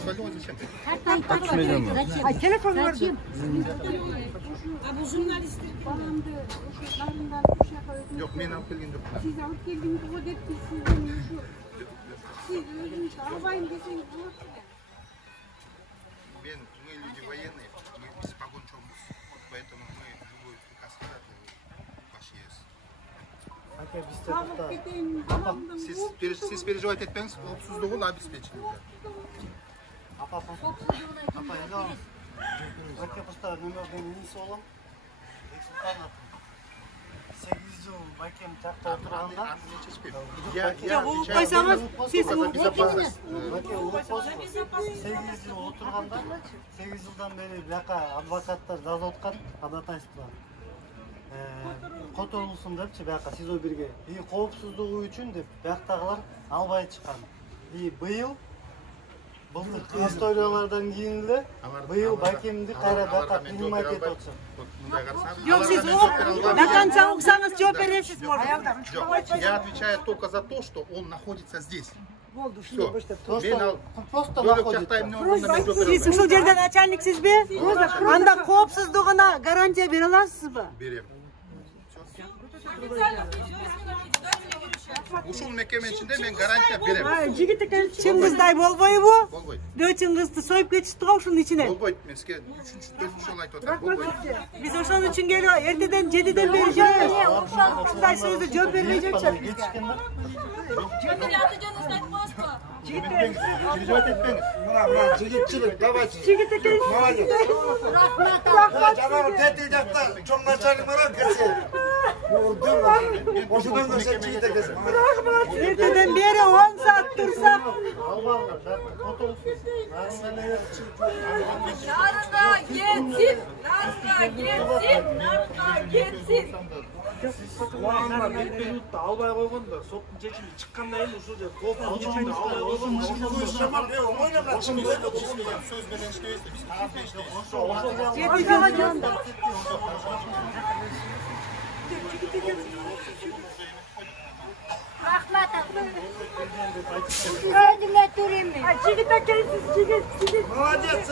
Остальное зачем? Ay telefon vardı. Zачем? А bu jurnalistler Balamdı, uşaklarından Yok, men alıp kelgen jokman. Siz alıp geldiniz o depti sizden şu. Siz özünüz albayım deseniz olur. Мы люди военные, мы без погон чомуз, поэтому мы любой приказ ваши есть. Alıp gidin, balamdım. Siz переживать etmeniz, olumsuzluğun обеспечили. Apa, endi Bakka postlar nömerden neyse oğlum. Sultanov. 8 yıl Bakkem takta oturganda. Я отвечаю siz за безопасность. Bakka Ulupos 8 yıl oturganda 8 yıldan beri buyoqqa advokatlar жазып отқан ходатайство. Которулсын депчи буyoqqa СИЗО 1ге. И коопсуздугу үчүн деп буyoqтагылар албай чыккан. И быйыл былтыркы историялардан кийин эле быйыл Bakemди кайра буyoqqa принимать этип атышат. Yok siz o ne kadar okusanız cevap verirsiniz mi orada? Я отвечаю только за то, что он находится здесь. Все. Просто находится. Siz şu yerden açarlık siz bir. Anda kopsuzluğuna garantiye verir alasınız mı? Берем. Ушул мекеменин ичинде мен гарантия берем. Жигитек чыңгыздай болбойбу? Болбойт. Дөчүңүздү союп кетишти го ушунун ичине. Болбойт. Мен сизге 3-4 жыл айтып атам. Болбойт. Биз ошон үчүн келип эртеден 7ден бери жүрөбүз. Ушундай сөздү жооп бербей жүрчү. Переживать etmeniz. Мына жигитчилик, давайте. Жигитек Молодец. рахмат. Жанагы тети жакта чоң начальник бар келсе. Ошондон көрсө жигит экенсиң. Рахмат. Эртеден бери 10 саат турсак. Narga geçsin, narga geçsin, narga geçsin. Уагында 1 минутта албай койгондо соттун чечими чыккандан кийин ушул жер коп албай койгондо Söz veren işte biz kahve işteyiz. Rahmat ödüne durayım mı? Жигитек келсиз, жигит. Молодец,